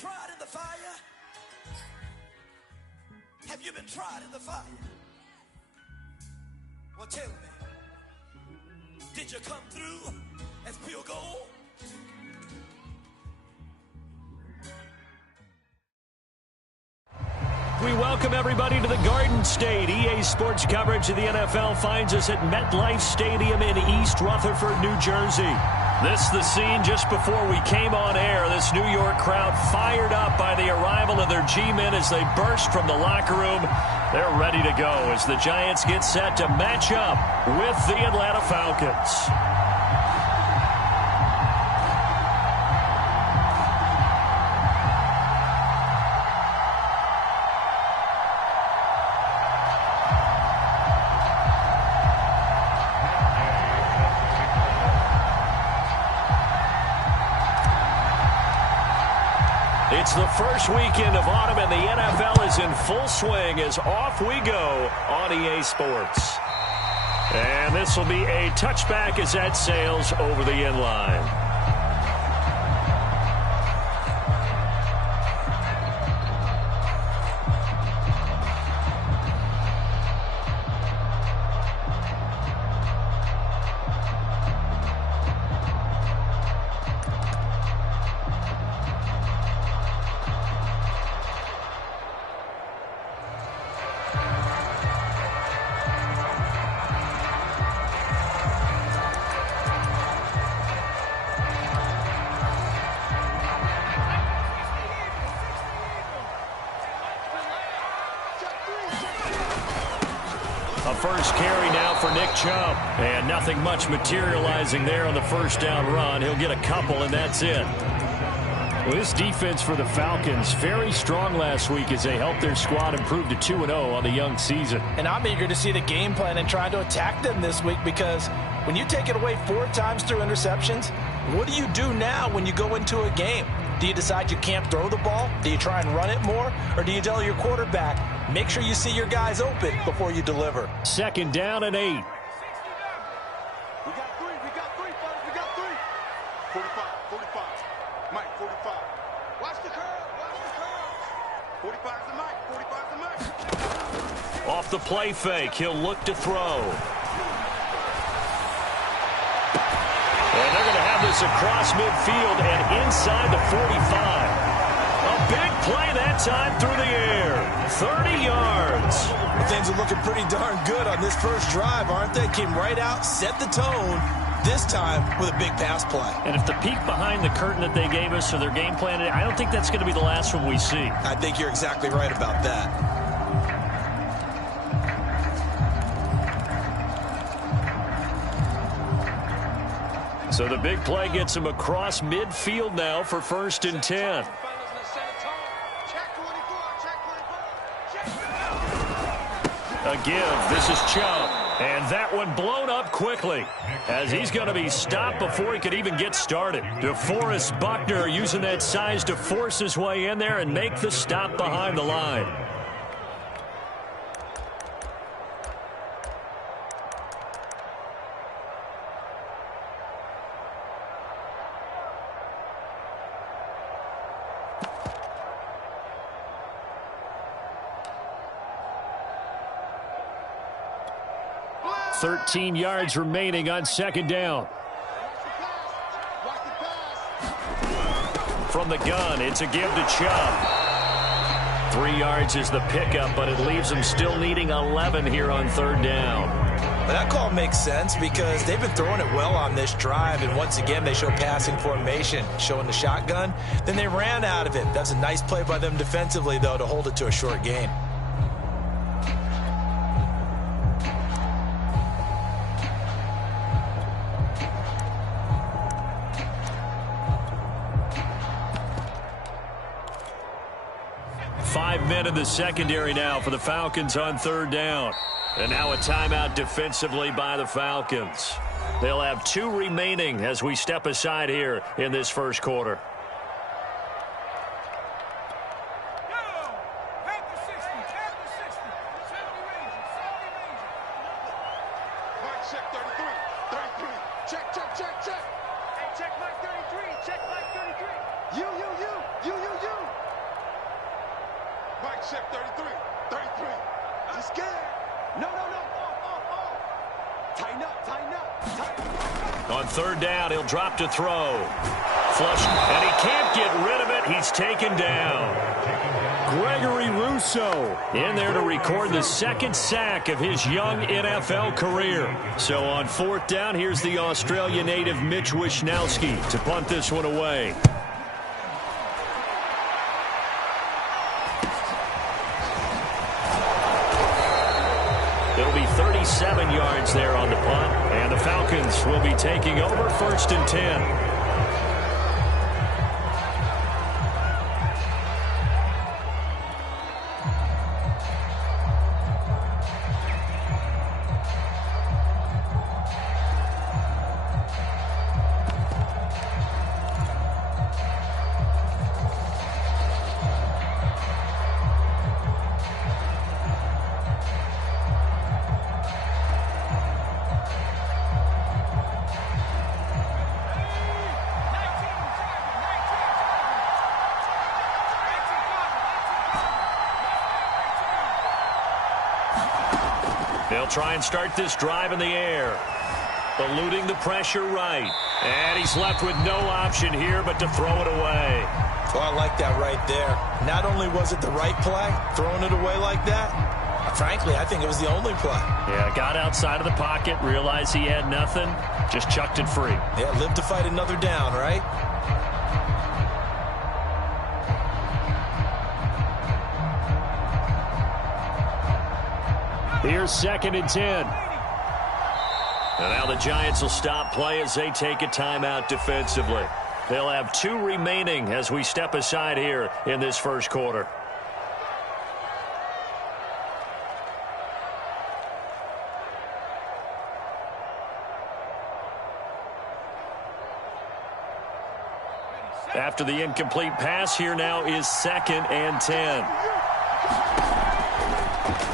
tried in the fire? Have you been tried in the fire? Well, tell me, did you come through as pure gold? We welcome everybody to the Garden State. EA Sports coverage of the NFL finds us at MetLife Stadium in East Rutherford, New Jersey. This is the scene just before we came on air. This New York crowd fired up by the arrival of their G-men as they burst from the locker room. They're ready to go as the Giants get set to match up with the Atlanta Falcons. It's the first weekend of autumn, and the NFL is in full swing as off we go on EA Sports. And this will be a touchback as that sails over the end line. First carry now for Nick Chubb. And nothing much materializing there on the first down run. He'll get a couple, and that's it. Well, this defense for the Falcons, very strong last week as they helped their squad improve to 2-0 on the young season. And I'm eager to see the game plan and try to attack them this week, because when you take it away 4 times through interceptions, what do you do now when you go into a game? Do you decide you can't throw the ball? Do you try and run it more? Or do you tell your quarterback, make sure you see your guys open before you deliver? Second down and 8. We got 3, fellas, we got 3. 45. Mike, 45. Watch the curve. 45's the Mike, 45's the Mike. Off the play fake, he'll look to throw. And they're going to have this across midfield and inside the 45. A big play that time through the air. 30 yards. Well, things are looking pretty darn good on this first drive, aren't they? Came right out, set the tone, this time with a big pass play. And if the peek behind the curtain that they gave us or their game plan, I don't think that's going to be the last one we see. I think you're exactly right about that. So the big play gets him across midfield now for 1st and 10. A give. This is Chubb. And that one blown up quickly as he's going to be stopped before he could even get started. DeForest Buckner using that size to force his way in there and make the stop behind the line. $13 yards remaining on second down. From the gun, it's a give to Chubb. 3 yards is the pickup, but it leaves them still needing 11 here on 3rd down. But that call makes sense because they've been throwing it well on this drive, and once again they show passing formation, showing the shotgun. Then they ran out of it. That's a nice play by them defensively, though, to hold it to a short gain. Men in the secondary now for the Falcons on 3rd down. And now a timeout defensively by the Falcons. They'll have 2 remaining as we step aside here in this first quarter. Check Mike 33. You. Check 33. 33. He's scared. No. Tighten up. On third down, he'll drop to throw. Flush, and he can't get rid of it. He's taken down. Gregory Rousseau in there to record the second sack of his young NFL career. So on fourth down, here's the Australia native Mitch Wishnowsky to punt this one away. It'll be 37 yards there on the punt, and the Falcons will be taking over 1st and 10. They'll try and start this drive in the air. Eluding the pressure right. And he's left with no option here but to throw it away. Well, I like that right there. Not only was it the right play, throwing it away like that, frankly, I think it was the only play. Yeah, got outside of the pocket, realized he had nothing, just chucked it free. Yeah, live to fight another down, right? Here's 2nd and 10. And now the Giants will stop play as they take a timeout defensively. They'll have 2 remaining as we step aside here in this first quarter. After the incomplete pass, here now is 2nd and 10.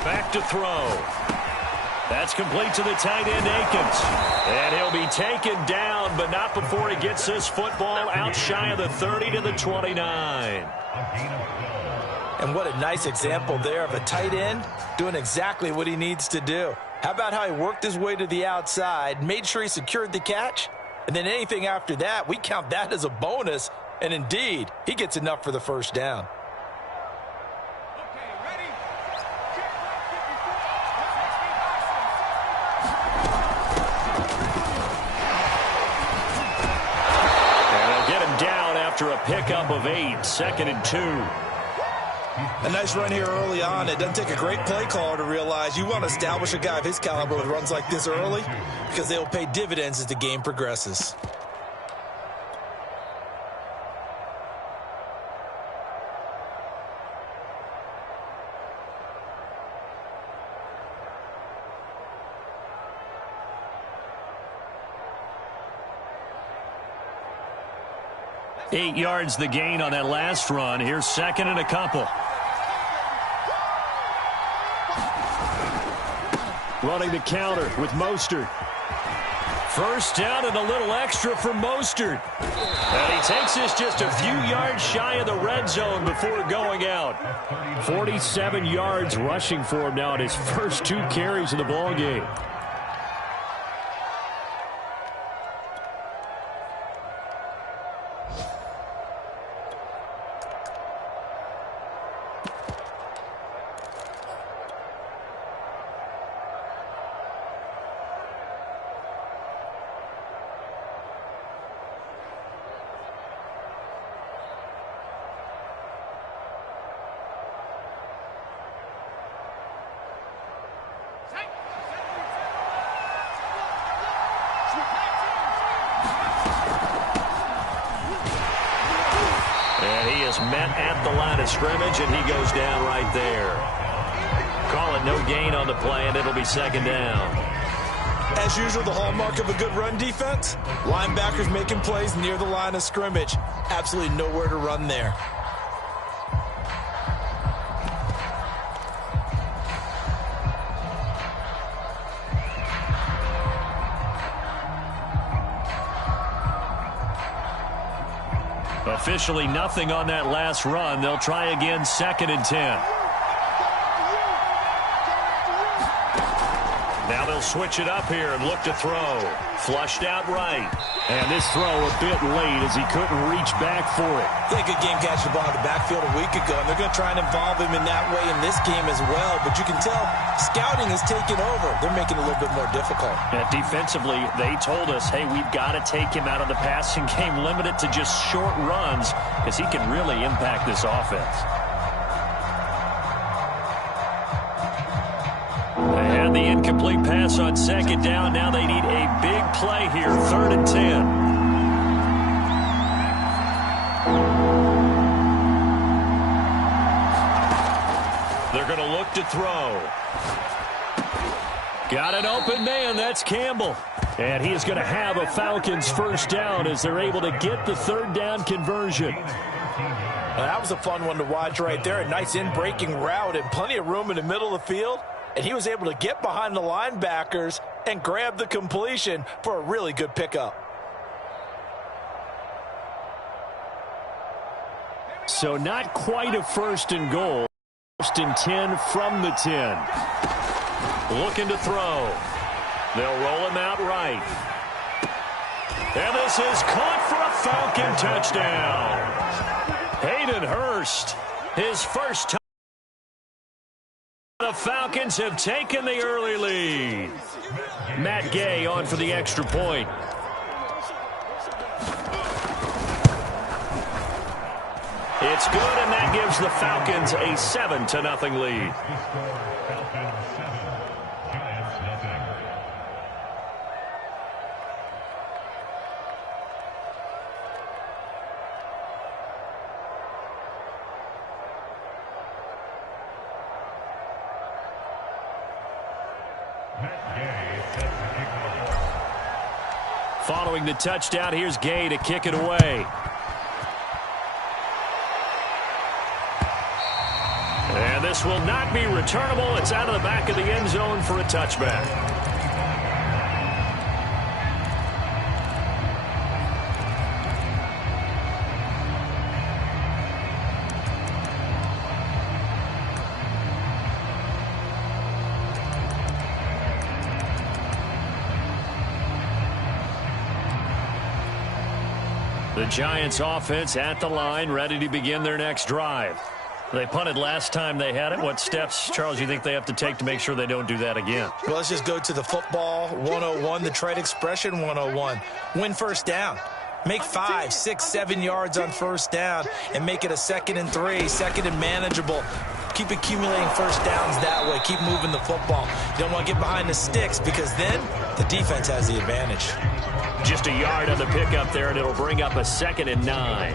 Back to throw. That's complete to the tight end, Akins. And he'll be taken down, but not before he gets this football out shy of the 30 to the 29. And what a nice example there of a tight end doing exactly what he needs to do. How about how he worked his way to the outside, made sure he secured the catch, and then anything after that, we count that as a bonus. And indeed, he gets enough for the first down. After a pickup of 8, 2nd and 2. A nice run here early on. It doesn't take a great play caller to realize you want to establish a guy of his caliber with runs like this early because they'll pay dividends as the game progresses. Eight yards the gain on that last run. Here's 2nd and a couple. Running the counter with Mostert. First down and a little extra for Mostert. And he takes this just a few yards shy of the red zone before going out. 47 yards rushing for him now in his first 2 carries of the ballgame. Met at the line of scrimmage, and he goes down right there. Call it no gain on the play, and it'll be 2nd down. As usual, the hallmark of a good run defense, linebackers making plays near the line of scrimmage. Absolutely nowhere to run there. Officially nothing on that last run. They'll try again, 2nd and 10. Now they'll switch it up here and look to throw. Flushed out right. And this throw a bit late as he couldn't reach back for it. Yeah, good game catching the ball in the backfield a week ago, and they're going to try and involve him in that way in this game as well. But you can tell scouting is taking over. They're making it a little bit more difficult. Defensively, they told us, hey, we've got to take him out of the passing game, limit it to just short runs, because he can really impact this offense. They had the incomplete pass on second down. Now they need a big play here, 3rd and 10. They're going to look to throw. Got an open man. That's Campbell. And he is going to have a Falcons first down as they're able to get the 3rd down conversion. Well, that was a fun one to watch right there. A nice in-breaking route and plenty of room in the middle of the field. And he was able to get behind the linebackers and grab the completion for a really good pickup. So not quite a 1st and goal. 1st and 10 from the 10. Looking to throw. They'll roll him out right. And this is caught for a Falcon touchdown. Hayden Hurst, his first time. The Falcons have taken the early lead. Matt Gay on for the extra point. It's good, and that gives the Falcons a 7-0 lead. Following the touchdown, here's Gay to kick it away. And this will not be returnable. It's out of the back of the end zone for a touchback. The Giants offense at the line, ready to begin their next drive. They punted last time they had it. What steps, Charles, you think they have to take to make sure they don't do that again? Well, let's just go to the football 101, the trade expression 101. Win first down. Make 5, 6, 7 yards on first down and make it a 2nd and 3, 2nd and manageable. Keep accumulating first downs that way. Keep moving the football. You don't want to get behind the sticks because then the defense has the advantage. Just a yard on the pickup there, and it'll bring up a 2nd and 9.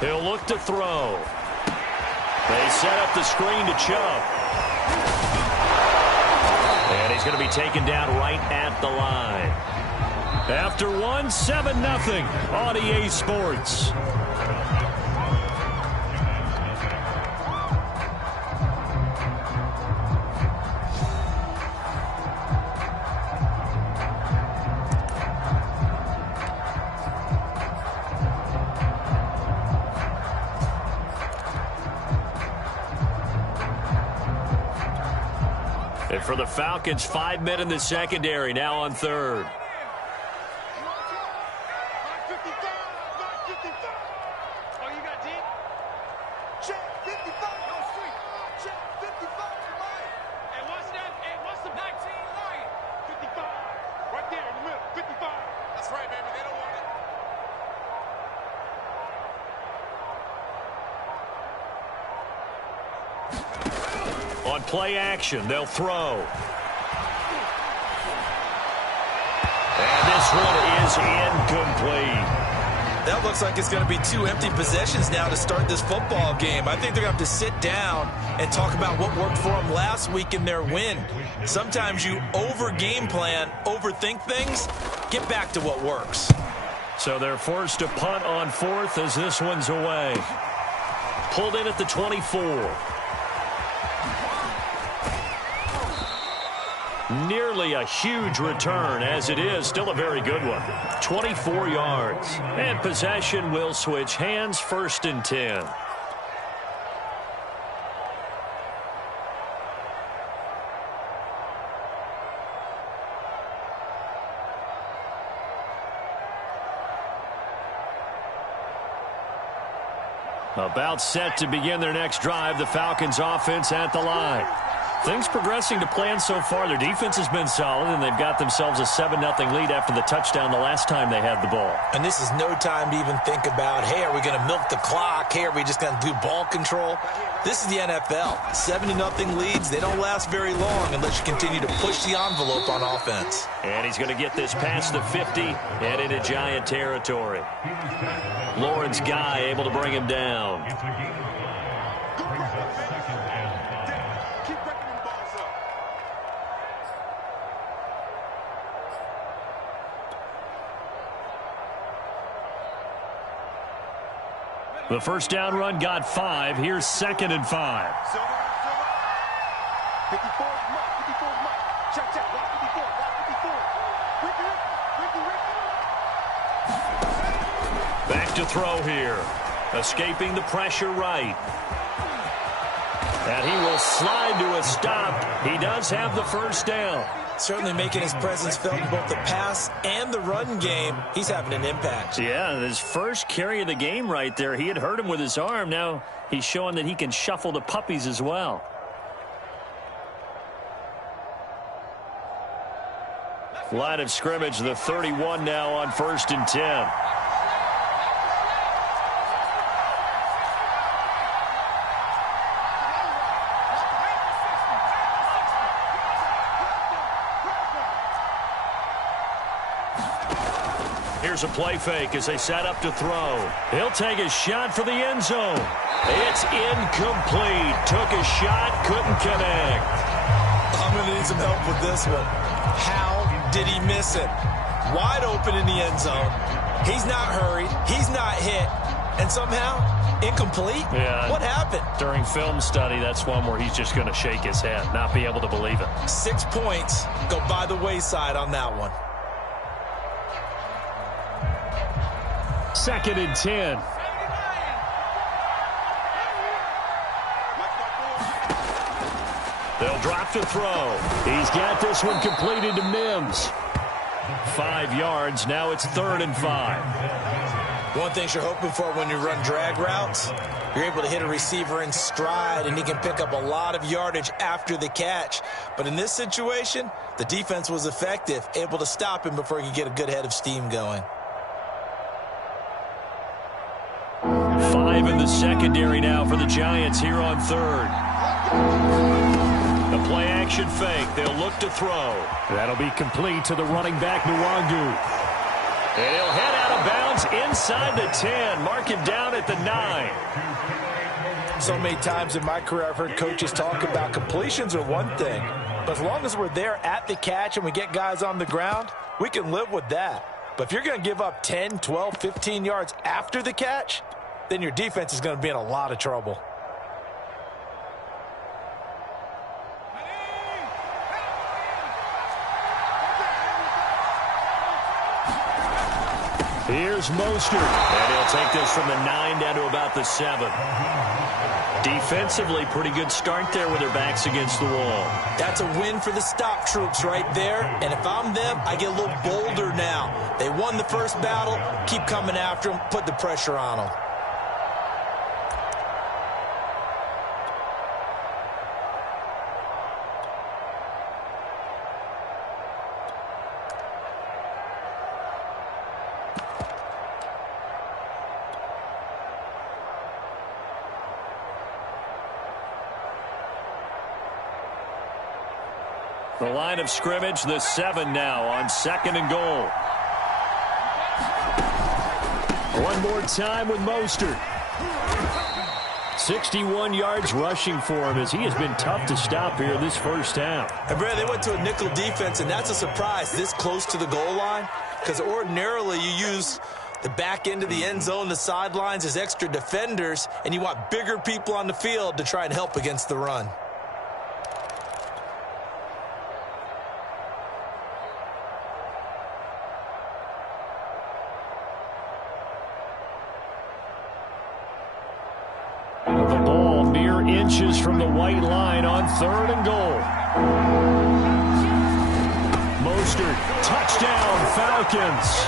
He'll look to throw. They set up the screen to Chubb. And he's going to be taken down right at the line. After one, 7-0 on EA Sports. And for the Falcons, 5 men in the secondary, now on 3rd. On play action, they'll throw. And this one is incomplete. That looks like it's going to be 2 empty possessions now to start this football game. I think they're going to have to sit down and talk about what worked for them last week in their win. Sometimes you over-game plan, overthink things, get back to what works. So they're forced to punt on 4th as this one's away. Pulled in at the 24. Nearly a huge return, as it is still a very good one. 24 yards. And possession will switch hands, 1st and 10. About set to begin their next drive, the Falcons offense at the line. Things progressing to plan so far. Their defense has been solid, and they've got themselves a 7-0 lead after the touchdown the last time they had the ball. And this is no time to even think about, hey, are we going to milk the clock? Hey, are we just going to do ball control? This is the NFL. 7-0 leads, they don't last very long unless you continue to push the envelope on offense. And he's going to get this past the 50 and into Giant territory. Lawrence Guy able to bring him down. The first down run got 5. Here's 2nd and 5. Back to throw here. Escaping the pressure right. And he will slide to a stop. He does have the first down. Certainly making his presence felt in both the pass and the run game. He's having an impact. Yeah, his first carry of the game right there. He had hurt him with his arm. Now he's showing that he can shuffle the puppies as well. Line of scrimmage, the 31 now on 1st and 10. Here's a play fake as they set up to throw. He'll take a shot for the end zone. It's incomplete. Took a shot, couldn't connect. I'm going to need some help with this one. How did he miss it? Wide open in the end zone. He's not hurried. He's not hit. And somehow, incomplete? Yeah. What happened? During film study, that's one where he's just going to shake his head, not be able to believe it. 6 points go by the wayside on that one. 2nd and 10. They'll drop to throw. He's got this one completed to Mims. 5 yards. Now it's 3rd and 5. One thing you're hoping for when you run drag routes, you're able to hit a receiver in stride, and he can pick up a lot of yardage after the catch. But in this situation, the defense was effective, able to stop him before he could get a good head of steam going. 5 in the secondary now for the Giants here on 3rd. The play-action fake. They'll look to throw. That'll be complete to the running back, Nwangu. And he'll head out of bounds inside the 10. Mark him down at the 9. So many times in my career I've heard coaches talk about completions are one thing, but as long as we're there at the catch and we get guys on the ground, we can live with that. But if you're going to give up 10, 12, 15 yards after the catch, then your defense is going to be in a lot of trouble. Here's Mostert. And he'll take this from the 9 down to about the 7. Defensively, pretty good start there with their backs against the wall. That's a win for the stop troops right there. And if I'm them, I get a little bolder now. They won the first battle. Keep coming after them. Put the pressure on them. The line of scrimmage, the 7 now on 2nd and goal. One more time with Mostert. 61 yards rushing for him as he has been tough to stop here this first half. And Brad, they went to a nickel defense, and that's a surprise this close to the goal line, because ordinarily you use the back end of the end zone, the sidelines as extra defenders, and you want bigger people on the field to try and help against the run. inches from the white line on 3rd and goal. Mostert, touchdown, Falcons.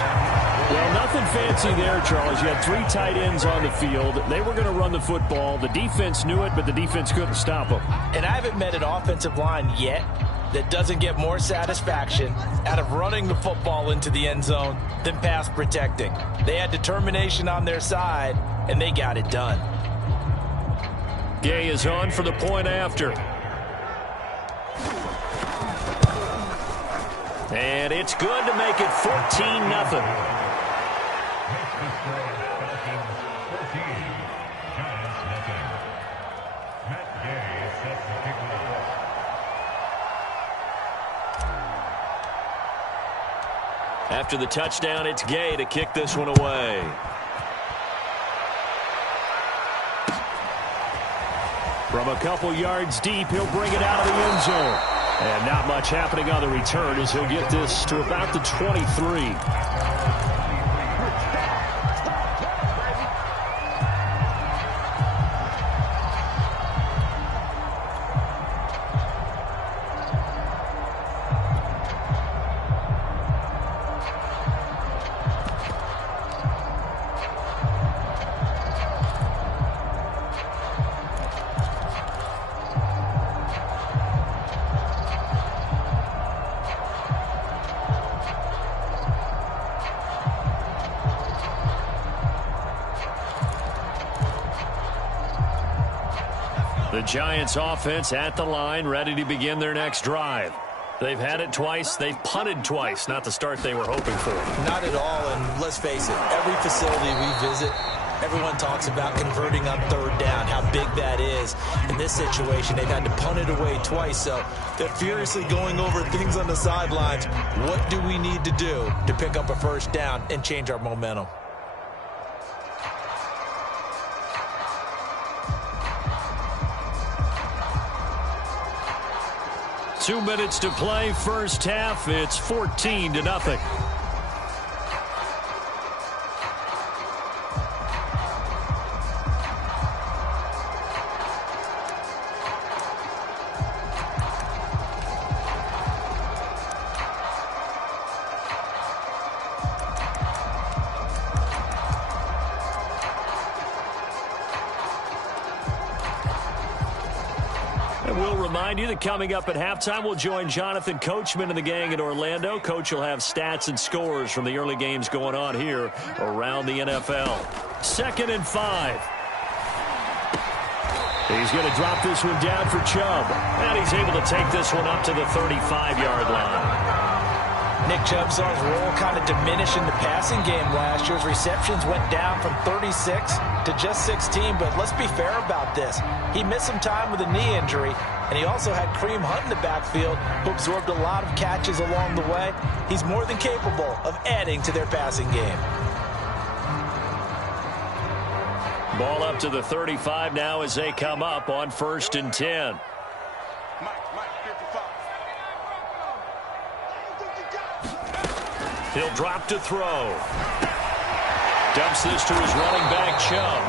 Well, nothing fancy there, Charles. You had 3 tight ends on the field. They were going to run the football. The defense knew it, but the defense couldn't stop them. And I haven't met an offensive line yet that doesn't get more satisfaction out of running the football into the end zone than pass protecting. They had determination on their side, and they got it done. Gay is on for the point after. And it's good to make it 14-0. After the touchdown, it's Gay to kick this one away. From a couple yards deep, he'll bring it out of the end zone. And not much happening on the return as he'll get this to about the 23. The Giants offense at the line, ready to begin their next drive. They've had it twice. They've punted twice. Not the start they were hoping for. Not at all, and let's face it, every facility we visit, everyone talks about converting on 3rd down, how big that is. In this situation, they've had to punt it away twice, so they're furiously going over things on the sidelines. What do we need to do to pick up a 1st down and change our momentum? 2 minutes to play, first half. It's 14-0. We'll remind you that coming up at halftime, we'll join Jonathan Coachman and the gang in Orlando. Coach will have stats and scores from the early games going on here around the NFL. 2nd and 5. He's going to drop this one down for Chubb. And he's able to take this one up to the 35-yard line. Nick Chubb saw his role kind of diminish in the passing game last year. His receptions went down from 36 to just 16, but let's be fair about this. He missed some time with a knee injury, and he also had Kareem Hunt in the backfield, who absorbed a lot of catches along the way. He's more than capable of adding to their passing game. Ball up to the 35 now as they come up on 1st and 10. He'll drop to throw. Dumps this to his running back, Chubb.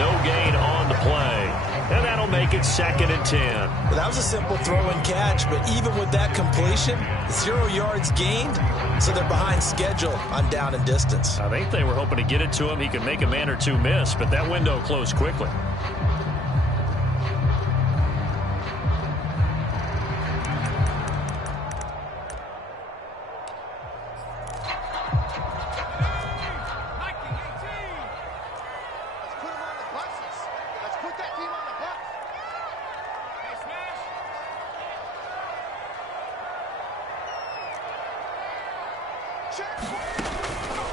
No gain on the play. And that'll make it 2nd and 10. Well, that was a simple throw and catch, but even with that completion, 0 yards gained, so they're behind schedule on down and distance. I think they were hoping to get it to him. He could make a man or two miss, but that window closed quickly.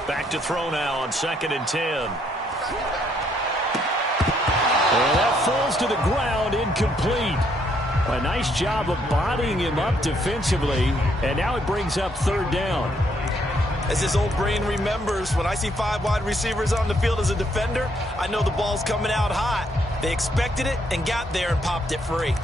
Back to throw now on 2nd and 10. And that falls to the ground, incomplete. A nice job of bodying him up defensively, and now it brings up 3rd down. As this old brain remembers, when I see 5 wide receivers on the field as a defender, I know the ball's coming out hot. They expected it and got there and popped it free.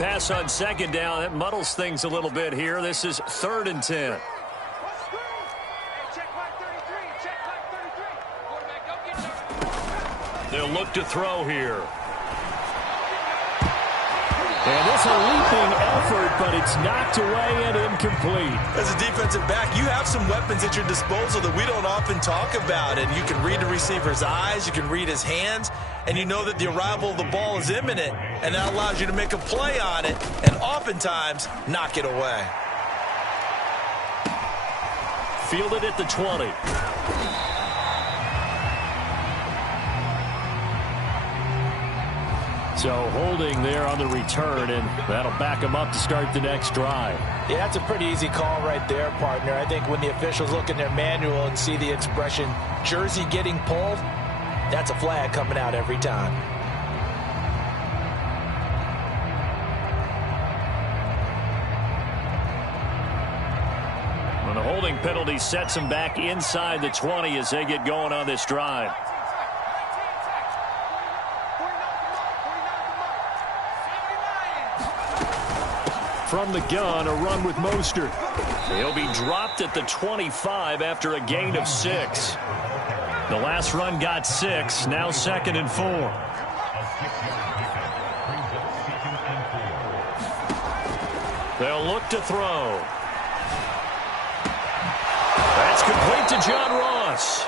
pass on second down. That muddles things a little bit here. This is 3rd and 10. They'll look to throw here. And this a leaping effort, but it's knocked away and incomplete. As a defensive back, you have some weapons at your disposal that we don't often talk about. And you can read the receiver's eyes, you can read his hands, and you know that the arrival of the ball is imminent. And that allows you to make a play on it and oftentimes knock it away. Fielded at the 20. So holding there on the return, and that'll back them up to start the next drive. Yeah, that's a pretty easy call right there, partner. I think when the officials look in their manual and see the expression jersey getting pulled, that's a flag coming out every time. And the holding penalty sets them back inside the 20 as they get going on this drive. From the gun, a run with Mostert. He'll be dropped at the 25 after a gain of 6. The last run got 6, now 2nd and 4. They'll look to throw. That's complete to John Ross.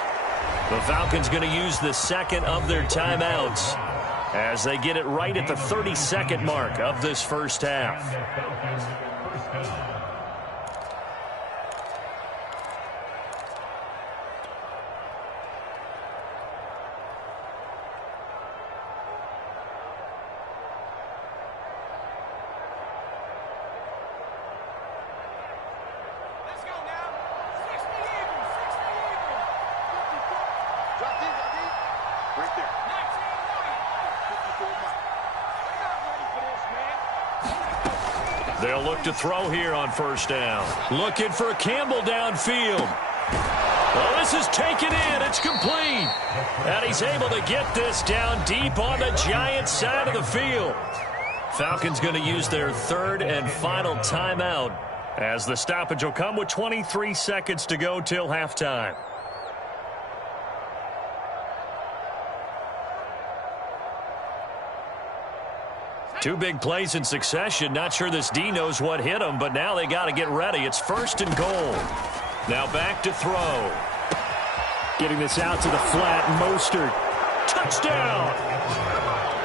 The Falcons going to use the second of their timeouts as they get it right at the 32nd mark of this first half. They'll look to throw here on first down. Looking for Campbell downfield. Well, this is taken in. It's complete. And he's able to get this down deep on the Giants' side of the field. Falcons going to use their 3rd and final timeout as the stoppage will come with 23 seconds to go till halftime. Two big plays in succession. Not sure this D knows what hit him, but now they got to get ready. It's 1st and goal. Now back to throw. Getting this out to the flat. Mostert. Touchdown!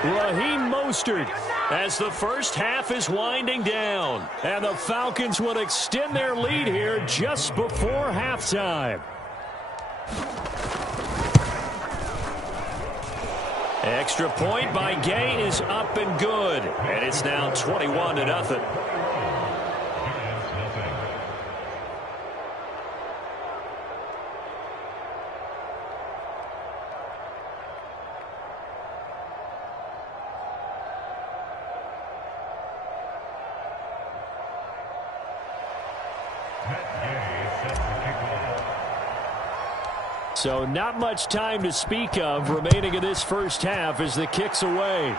Raheem Mostert as the first half is winding down. And the Falcons will extend their lead here just before halftime. Extra point by Gay is up and good. And it's now 21-0. So not much time to speak of remaining in this first half as the kick's away.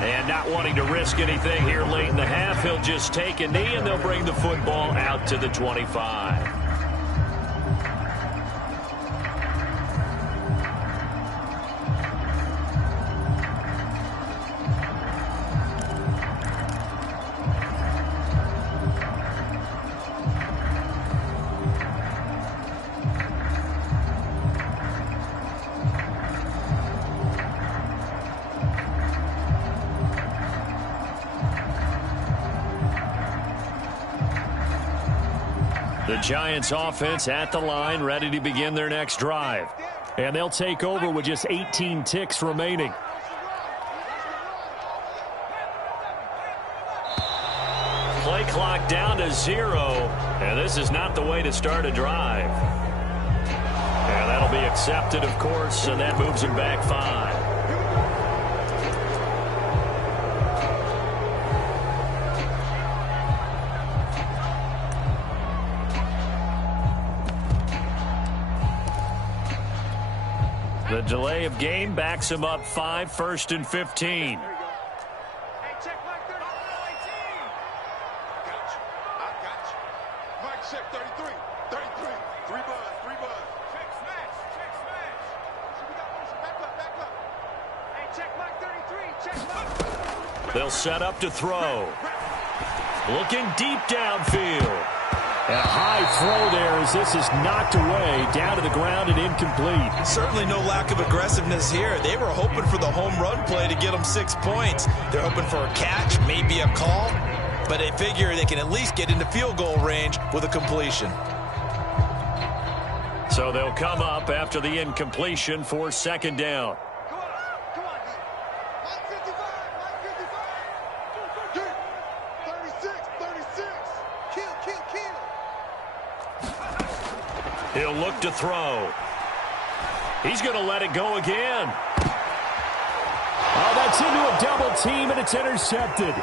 And not wanting to risk anything here late in the half, he'll just take a knee and they'll bring the football out to the 25. The Giants offense at the line, ready to begin their next drive. And they'll take over with just 18 ticks remaining. Play clock down to 0. And this is not the way to start a drive. And that'll be accepted, of course, and that moves him back 5. The delay of game backs him up 5, 1st and 15. Check 33, 33, 3 buzz, 3 buzz. Check smash, check smash. So we got motion, back up. Hey, check Mike 33, check Mike. They'll set up to throw. Looking deep downfield. And a high throw there as this is knocked away, down to the ground and incomplete. Certainly no lack of aggressiveness here. They were hoping for the home run play to get them 6 points. They're hoping for a catch, maybe a call. But they figure they can at least get into field goal range with a completion. So they'll come up after the incompletion for 2nd down. Come on. 155. 36. Kill. He'll look to throw. He's going to let it go again. Oh, that's into a double team, and it's intercepted.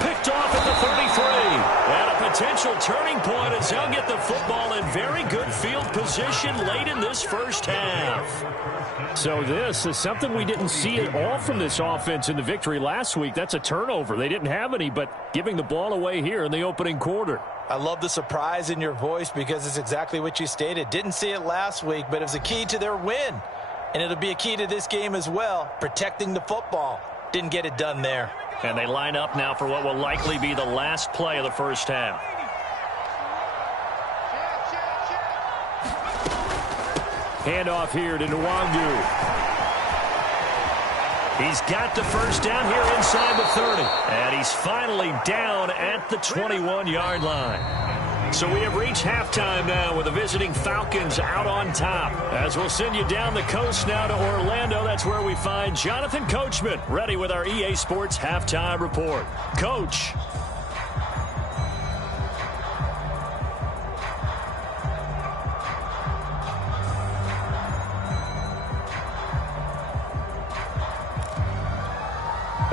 Picked off at the 33. And a potential turning point as they'll get the football in very good field position late in this first half. So this is something we didn't see at all from this offense in the victory last week. That's a turnover. They didn't have any, but giving the ball away here in the opening quarter. I love the surprise in your voice because it's exactly what you stated. Didn't see it last week, but it was a key to their win. And it'll be a key to this game as well, protecting the football. Didn't get it done there. And they line up now for what will likely be the last play of the first half. Handoff here to Nwangu. He's got the first down here inside the 30. And he's finally down at the 21-yard line. So we have reached halftime now with the visiting Falcons out on top. As we'll send you down the coast now to Orlando, that's where we find Jonathan Coachman ready with our EA Sports Halftime Report. Coach.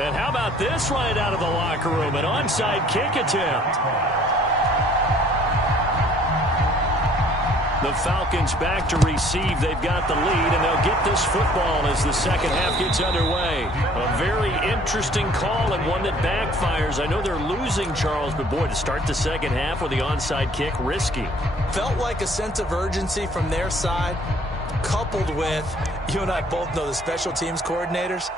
And how about this right out of the locker room? An onside kick attempt. The Falcons back to receive. They've got the lead, and they'll get this football as the second half gets underway. A very interesting call and one that backfires. I know they're losing, Charles, but boy, to start the second half with the onside kick, risky. Felt like a sense of urgency from their side, coupled with, you and I both know the special teams coordinators.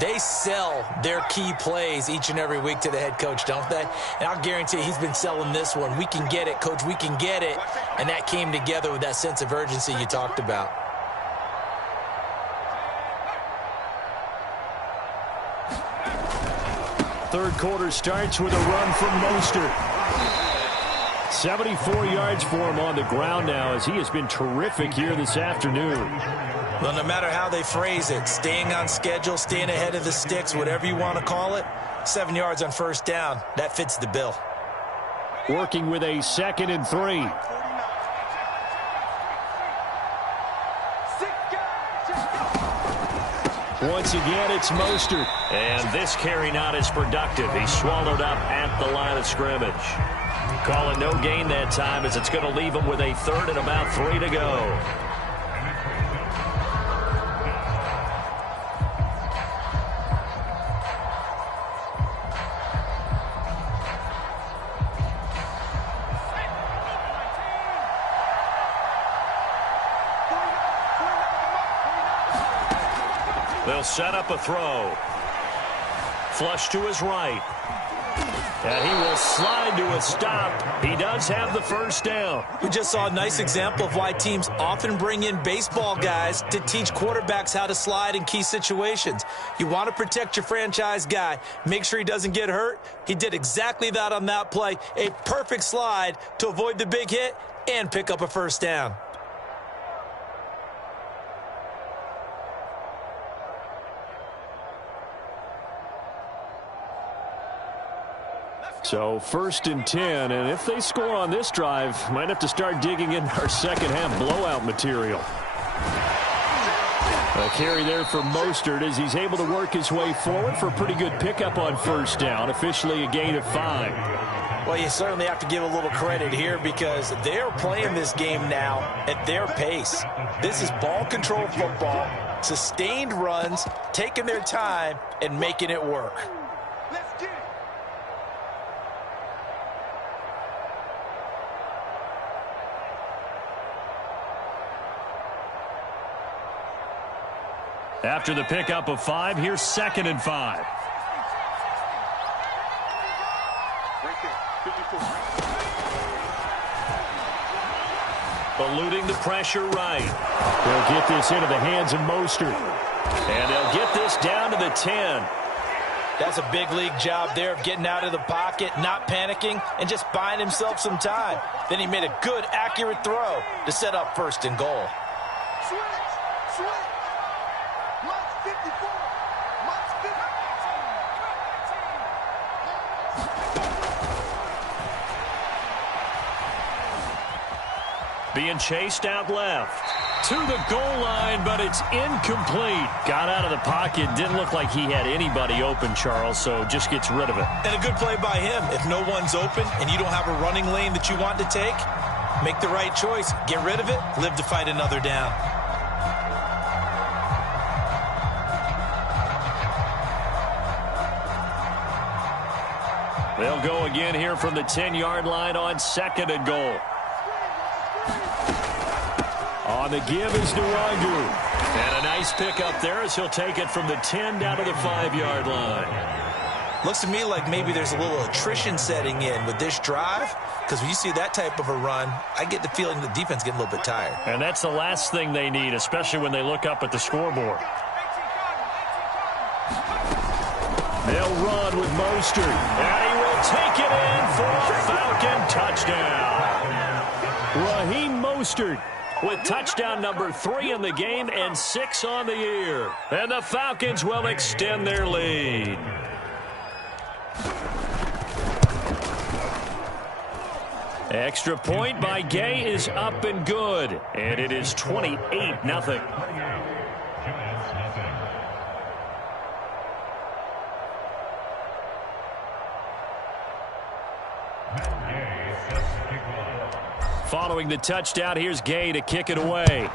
They sell their key plays each and every week to the head coach, don't they? And I'll guarantee he's been selling this one. We can get it, coach. We can get it. And that came together with that sense of urgency you talked about. Third quarter starts with a run from Mostert. 74 yards for him on the ground now as he has been terrific here this afternoon. Well, no matter how they phrase it, staying on schedule, staying ahead of the sticks, whatever you want to call it, 7 yards on first down, that fits the bill. Working with a 2nd and 3. Once again, it's Mostert. And this carry not as productive. He's swallowed up at the line of scrimmage. Call it no gain that time as it's going to leave him with a 3rd and about 3 to go. They'll set up a throw. Flush to his right. And he will slide to a stop. He does have the first down. We just saw a nice example of why teams often bring in baseball guys to teach quarterbacks how to slide in key situations. You want to protect your franchise guy. Make sure he doesn't get hurt. He did exactly that on that play. A perfect slide to avoid the big hit and pick up a first down. So 1st and 10, and if they score on this drive, might have to start digging in our second half blowout material. A carry there for Mostert as he's able to work his way forward for a pretty good pickup on first down. Officially a gain of 5. Well, you certainly have to give a little credit here because they're playing this game now at their pace. This is ball control football, sustained runs, taking their time, and making it work. Let's get it. After the pickup of 5, here's 2nd and 5. Right there. 54. Eluding the pressure right. They'll get this into the hands of Mostert. And they'll get this down to the 10. That's a big league job there of getting out of the pocket, not panicking, and just buying himself some time. Then he made a good, accurate throw to set up 1st and goal. Switch. Switch. March 54. March 54. Being chased out left. To the goal line, but it's incomplete. Got out of the pocket. Didn't look like he had anybody open, Charles, so just gets rid of it. And a good play by him. If no one's open and you don't have a running lane that you want to take, make the right choice. Get rid of it. Live to fight another down. They'll go again here from the 10-yard line on 2nd and goal. On the give is Nwangu. And a nice pickup there as he'll take it from the 10 down to the 5-yard line. Looks to me like maybe there's a little attrition setting in with this drive, because when you see that type of a run, I get the feeling the defense getting a little bit tired. And that's the last thing they need, especially when they look up at the scoreboard. They'll run with Mostert. And he will take it in for a Falcon touchdown. Raheem Mostert with touchdown number 3 in the game and 6 on the year. And the Falcons will extend their lead. Extra point by Gay is up and good. And it is 28-0. Following the touchdown, here's Gay to kick it away.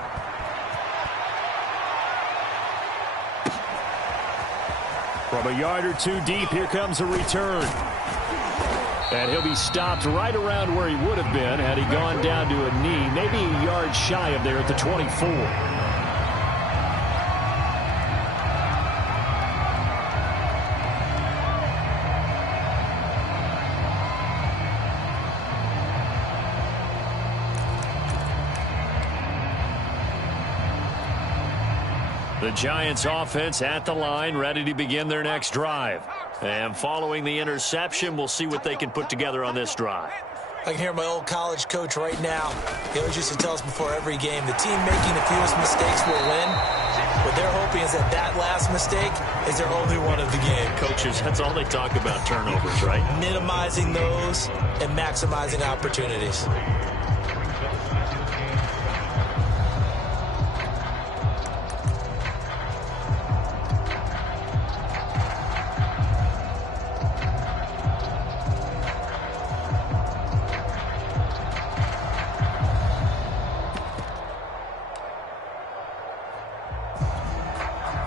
From a yard or two deep, here comes a return. And he'll be stopped right around where he would have been had he gone down to a knee, maybe a yard shy of there at the 24. The Giants offense at the line, ready to begin their next drive. And following the interception, we'll see what they can put together on this drive. I can hear my old college coach right now. He always used to tell us before every game, the team making the fewest mistakes will win. What they're hoping is that that last mistake is their only one of the game. Coaches, that's all they talk about, turnovers, right? Minimizing those and maximizing opportunities.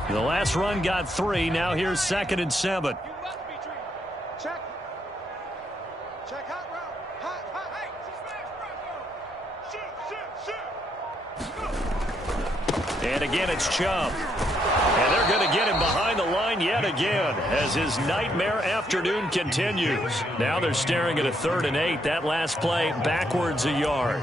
The last run got 3. Now here's 2nd and 7. Check. Check hot route. Hot. Hey, shoot. And again, it's Chubb. And they're going to get him behind the line yet again as his nightmare afternoon continues. Now they're staring at a 3rd and 8. That last play backwards a yard.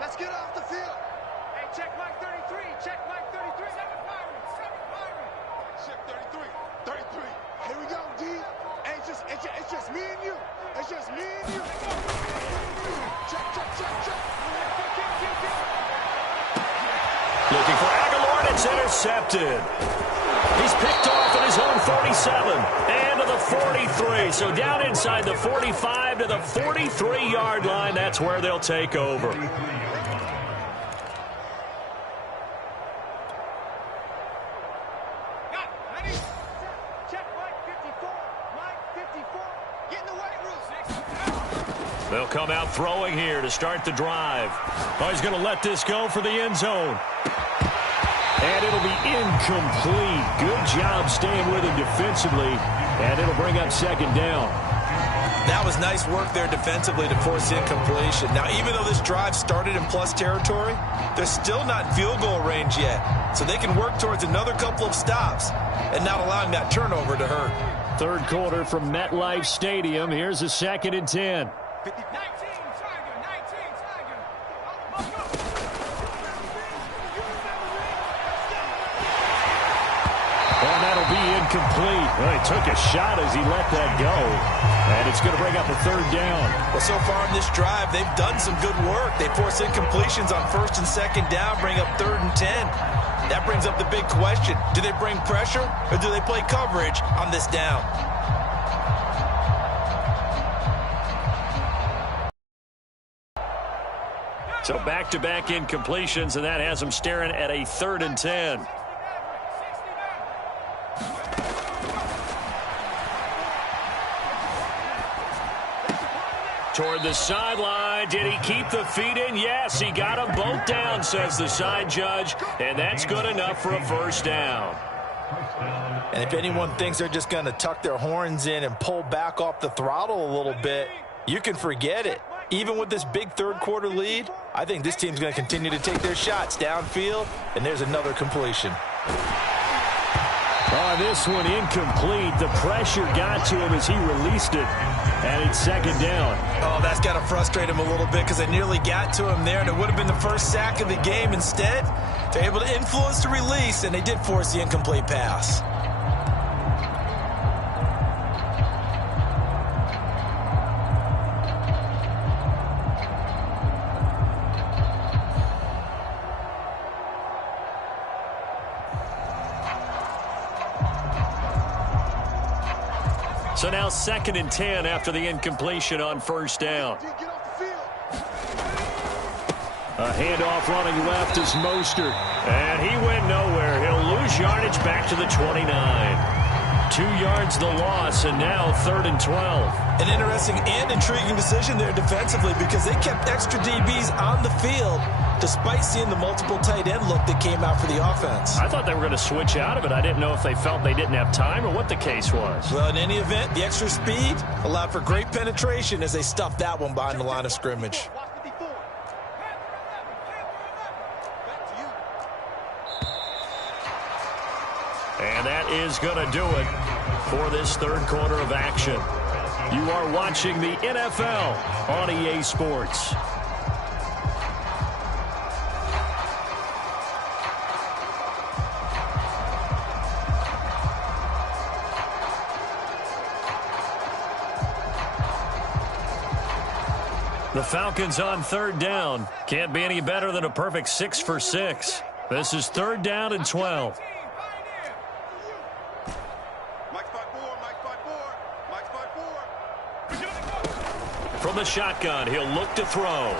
Let's get off the field. Check Mike 33. Check Mike 33. Seven Byron. Check 33. 33. Here we go, D. Hey, it's just me and you. It's just me and you. Check. Looking for Aguilar, and it's intercepted. He's picked off at his own 47 and to the 43. So down inside the 45 to the 43-yard line. That's where they'll take over. They'll come out throwing here to start the drive. Oh, he's going to let this go for the end zone. And it'll be incomplete. Good job staying with him defensively. And it'll bring up second down. That was nice work there defensively to force incompletion. Now, even though this drive started in plus territory, they're still not in field goal range yet. So they can work towards another couple of stops and not allowing that turnover to hurt. Third quarter from MetLife Stadium. Here's a 2nd and 10. 19 Tiger. And that'll be incomplete. Well, he took a shot as he let that go. And it's going to bring up a third down. Well, so far in this drive, they've done some good work. They force incompletions on 1st and 2nd down, bring up 3rd and 10. That brings up the big question. Do they bring pressure or do they play coverage on this down? So back-to-back incompletions, and that has them staring at a 3rd and 10. Toward the sideline. Did he keep the feet in? Yes, he got them both down, says the side judge, and that's good enough for a first down. And if anyone thinks they're just going to tuck their horns in and pull back off the throttle a little bit, you can forget it. Even with this big third quarter lead, I think this team's going to continue to take their shots downfield, and there's another completion. Oh, this one incomplete. The pressure got to him as he released it, and it's 2nd down. Oh, that's got to frustrate him a little bit because they nearly got to him there, and it would have been the first sack of the game. Instead, they're able to influence the release, and they did force the incomplete pass. So now 2nd and 10 after the incompletion on 1st down. A handoff running left is Mostert. And he went nowhere. He'll lose yardage back to the 29. 2 yards the loss, and now 3rd and 12. An interesting and intriguing decision there defensively because they kept extra DBs on the field despite seeing the multiple tight end look that came out for the offense. I thought they were going to switch out of it. I didn't know if they felt they didn't have time or what the case was. Well, in any event, the extra speed allowed for great penetration as they stuffed that one behind the line of scrimmage. And that is going to do it for this third quarter of action. You are watching the NFL on EA Sports. The Falcons on 3rd down. Can't be any better than a perfect 6 for 6. This is 3rd down and 12. From the shotgun, he'll look to throw.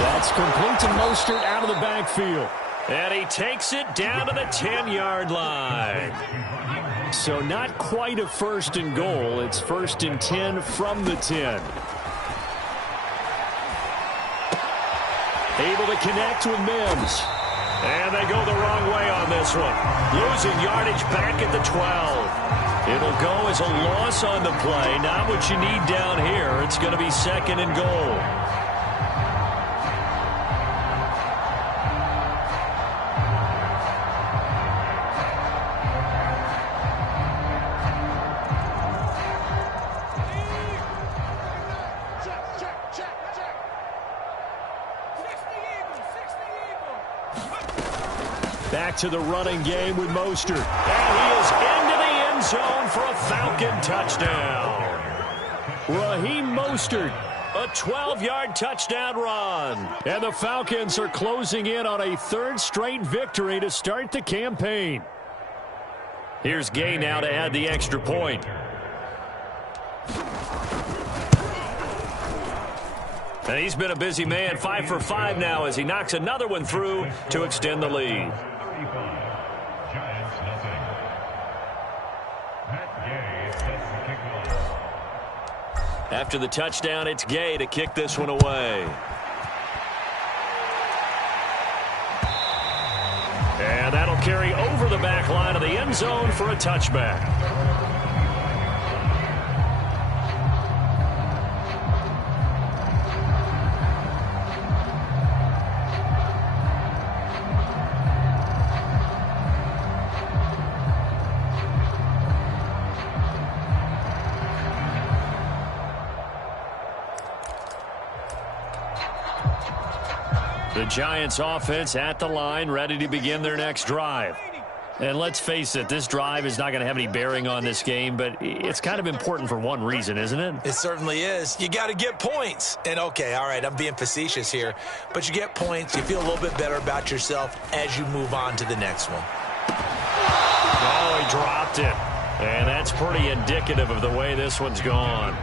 That's complete to Mostert out of the backfield. And he takes it down to the 10-yard line. So not quite a 1st and goal. It's 1st and 10 from the 10. Able to connect with Mims. And they go the wrong way on this one. Losing yardage back at the 12. It'll go as a loss on the play. Not what you need down here. It's going to be 2nd and goal. Back to the running game with Mostert. And he is into the end zone for a Falcon touchdown. Raheem Mostert, a 12-yard touchdown run. And the Falcons are closing in on a third straight victory to start the campaign. Here's Gay now to add the extra point. And he's been a busy man, 5 for 5 now as he knocks another one through to extend the lead. After the touchdown, it's Gay to kick this one away. And that'll carry over the back line of the end zone for a touchback. The Giants offense at the line, ready to begin their next drive. And let's face it, this drive is not going to have any bearing on this game, but it's kind of important for one reason, isn't it? It certainly is. You got to get points. And, okay, all right, I'm being facetious here, but you get points, you feel a little bit better about yourself as you move on to the next one. Oh, he dropped it. And that's pretty indicative of the way this one's gone.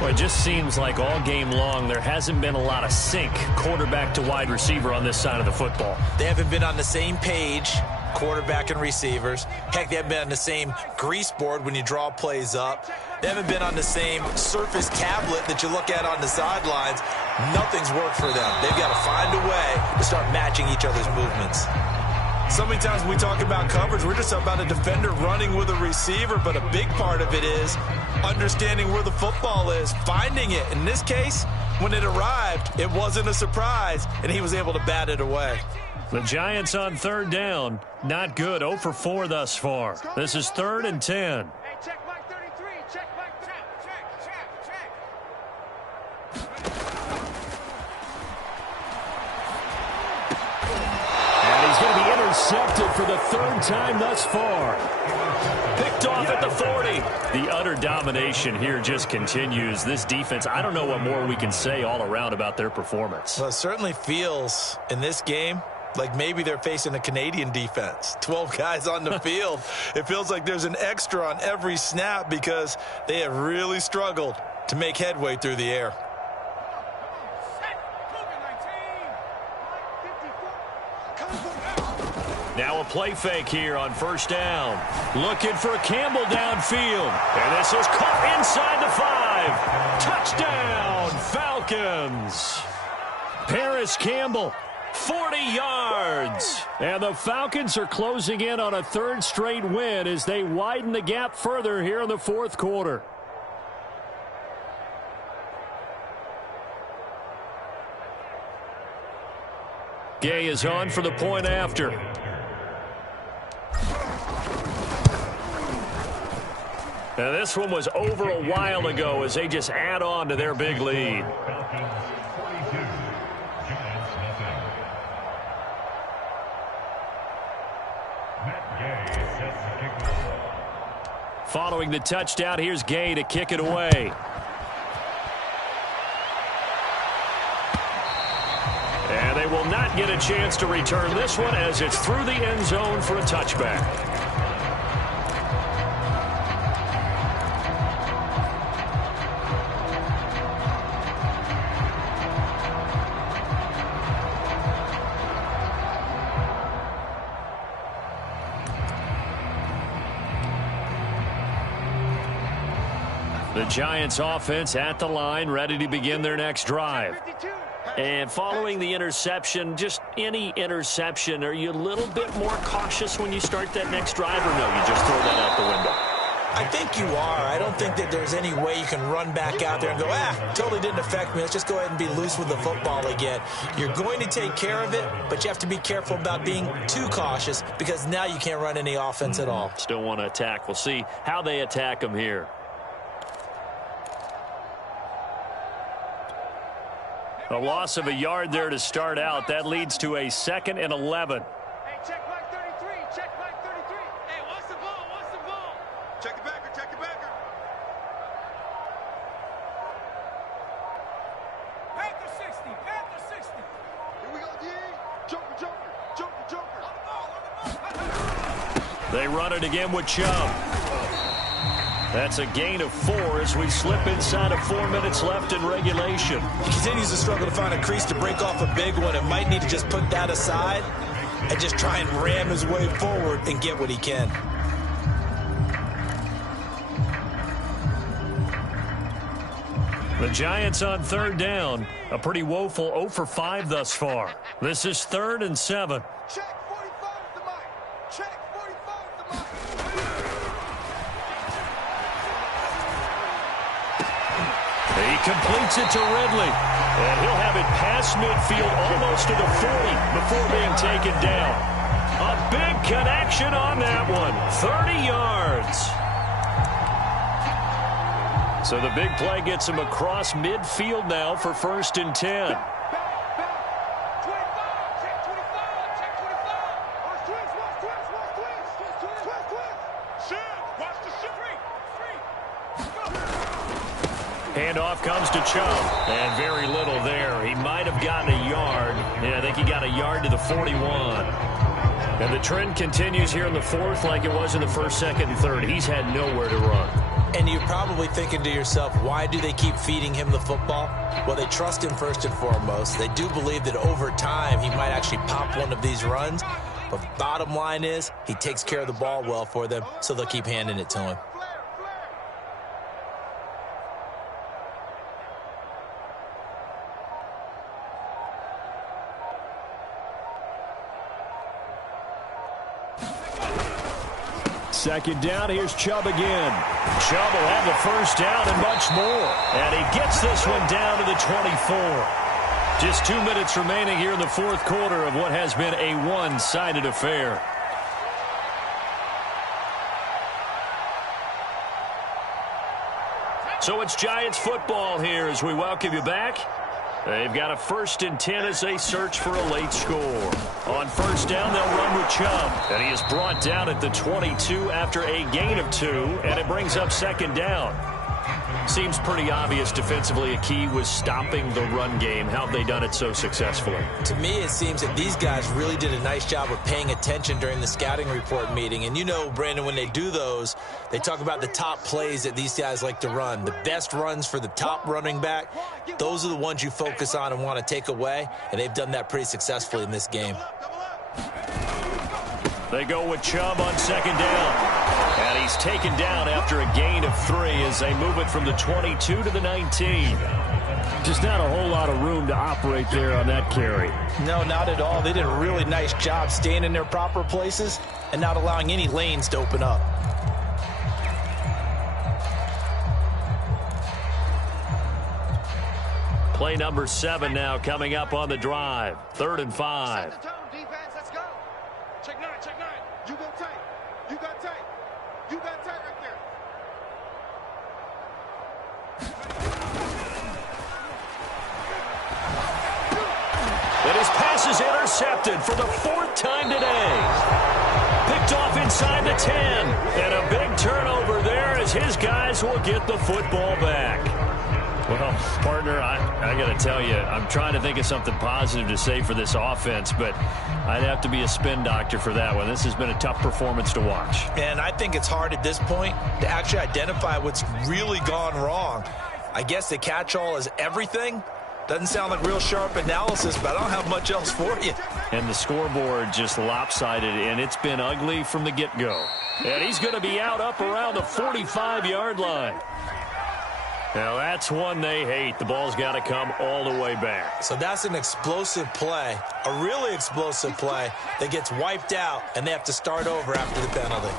Well, it just seems like all game long there hasn't been a lot of sync quarterback to wide receiver on this side of the football. They haven't been on the same page, quarterback and receivers. Heck, they haven't been on the same grease board when you draw plays up. They haven't been on the same Surface tablet that you look at on the sidelines. Nothing's worked for them. They've got to find a way to start matching each other's movements. So many times when we talk about coverage, we're just about a defender running with a receiver, but a big part of it is understanding where the football is, finding it. In this case, when it arrived, it wasn't a surprise, and he was able to bat it away. The Giants on third down, not good, 0 for 4 thus far. This is 3rd and 10. Hey, check Mike 33, check Mike 33. Check. And he's going to be intercepted for the 3rd time thus far. Picked off at the 40. The utter domination here just continues. This defense, I don't know what more we can say all around about their performance. Well, it certainly feels in this game like maybe they're facing a Canadian defense. 12 guys on the field. It feels like there's an extra on every snap because they have really struggled to make headway through the air. Now a play fake here on 1st down. Looking for Campbell downfield. And this is caught inside the 5. Touchdown, Falcons. Paris Campbell, 40 yards. And the Falcons are closing in on a 3rd straight win as they widen the gap further here in the 4th quarter. Gay is on for the point after. Now this one was over a while ago as they just add on to their big lead. Following the touchdown, here's Gay to kick it away. And they will not get a chance to return this one as it's through the end zone for a touchback. The Giants offense at the line, ready to begin their next drive. And following the interception, just any interception, are you a little bit more cautious when you start that next drive, or no, you just throw that out the window? I think you are. I don't think that there's any way you can run back out there and go, totally didn't affect me. Let's just go ahead and be loose with the football again. You're going to take care of it, but you have to be careful about being too cautious because now you can't run any offense at all. Still want to attack. We'll see how they attack them here. A loss of a yard there to start out. That leads to a 2nd and 11. Hey, check They run it again with Chubb. That's a gain of 4 as we slip inside of 4 minutes left in regulation. He continues to struggle to find a crease to break off a big one and might need to just put that aside and just try and ram his way forward and get what he can. The Giants on 3rd down. A pretty woeful 0 for 5 thus far. This is 3rd and 7. Check 45 the mic. Check 45 the mic. He completes it to Ridley. And he'll have it past midfield almost to the 40 before being taken down. A big connection on that one. 30 yards. So the big play gets him across midfield now for 1st and 10. Back. 25. Check 25. Check 25. Watch twist. Shift. Watch the shift. Three. Handoff comes to Chubb. And very little there. He might have gotten a yard. Yeah, I think he got a yard to the 41. And the trend continues here in the 4th like it was in the 1st, 2nd, and 3rd. He's had nowhere to run. And you're probably thinking to yourself, why do they keep feeding him the football? Well, they trust him first and foremost. They do believe that over time he might actually pop one of these runs. But bottom line is he takes care of the ball well for them, so they'll keep handing it to him. Second down, here's Chubb again. Chubb will have the 1st down and much more. And he gets this one down to the 24. Just 2 minutes remaining here in the 4th quarter of what has been a one-sided affair. So it's Giants football here as we welcome you back. They've got a 1st and 10 as they search for a late score. On 1st down, they'll run with Chubb. And he is brought down at the 22 after a gain of 2, and it brings up 2nd down. Seems pretty obvious defensively a key was stopping the run game. How have they done it so successfully? To me, it seems that these guys really did a nice job of paying attention during the scouting report meeting. And you know, Brandon, when they do those, they talk about the top plays that these guys like to run. The best runs for the top running back, those are the ones you focus on and want to take away. And they've done that pretty successfully in this game. They go with Chubb on 2nd down. And he's taken down after a gain of 3 as they move it from the 22 to the 19. Just not a whole lot of room to operate there on that carry. No, not at all. They did a really nice job staying in their proper places and not allowing any lanes to open up. Play number 7 now coming up on the drive. 3rd and 5. Set the tone, defense. Let's go. Check 9. Check 9. You go tight. You got tight. You got tight right there. And his pass is intercepted for the 4th time today. Picked off inside the 10. And a big turnover there as his guys will get the football back. Well, partner, I got to tell you, I'm trying to think of something positive to say for this offense, but I'd have to be a spin doctor for that one. This has been a tough performance to watch. And I think it's hard at this point to actually identify what's really gone wrong. I guess the catch-all is everything. Doesn't sound like real sharp analysis, but I don't have much else for you. And the scoreboard just lopsided, and it's been ugly from the get-go. And he's going to be out up around the 45-yard line. Now, that's one they hate. The ball's got to come all the way back. So that's an explosive play, a really explosive play that gets wiped out, and they have to start over after the penalty.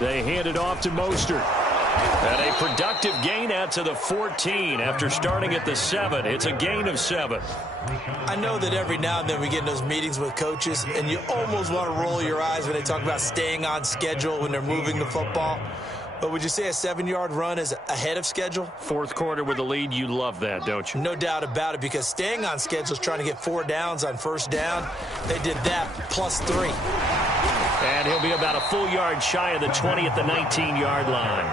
They hand it off to Mostert. And a productive gain out to the 14 after starting at the 7. It's a gain of 7. I know that every now and then we get in those meetings with coaches, and you almost want to roll your eyes when they talk about staying on schedule when they're moving the football. But would you say a 7-yard run is ahead of schedule? 4th quarter with the lead, you love that, don't you? No doubt about it, because staying on schedule is trying to get 4 downs on 1st down. They did that plus 3. And he'll be about a full yard shy of the 20 at the 19-yard line.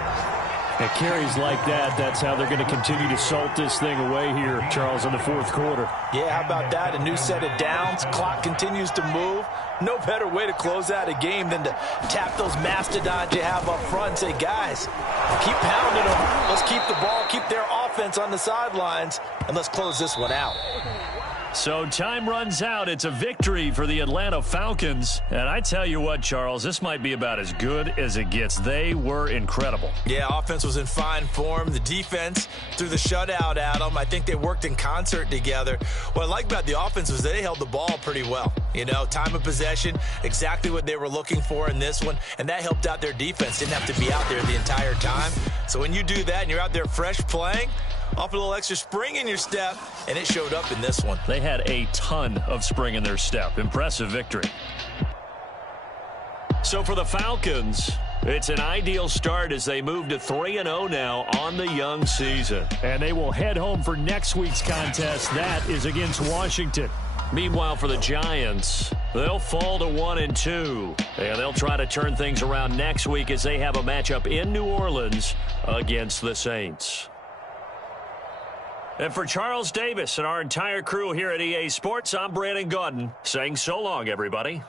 And carries like that, that's how they're going to continue to salt this thing away here, Charles, in the fourth quarter. Yeah, how about that? A new set of downs. Clock continues to move. No better way to close out a game than to tap those mastodons you have up front and say, guys, keep pounding them. Let's keep the ball, keep their offense on the sidelines, and let's close this one out. So time runs out. It's a victory for the Atlanta Falcons. And I tell you what, Charles, this might be about as good as it gets. They were incredible. Yeah, offense was in fine form. The defense threw the shutout at them. I think they worked in concert together. What I like about the offense was they held the ball pretty well. You know, time of possession, exactly what they were looking for in this one. And that helped out their defense. Didn't have to be out there the entire time. So when you do that and you're out there fresh playing, off a little extra spring in your step, and it showed up in this one. They had a ton of spring in their step. Impressive victory. So for the Falcons, it's an ideal start as they move to 3-0 now on the young season. And they will head home for next week's contest. That is against Washington. Meanwhile, for the Giants, they'll fall to 1-2. And they'll try to turn things around next week as they have a matchup in New Orleans against the Saints. And for Charles Davis and our entire crew here at EA Sports, I'm Brandon Gaudin saying so long, everybody.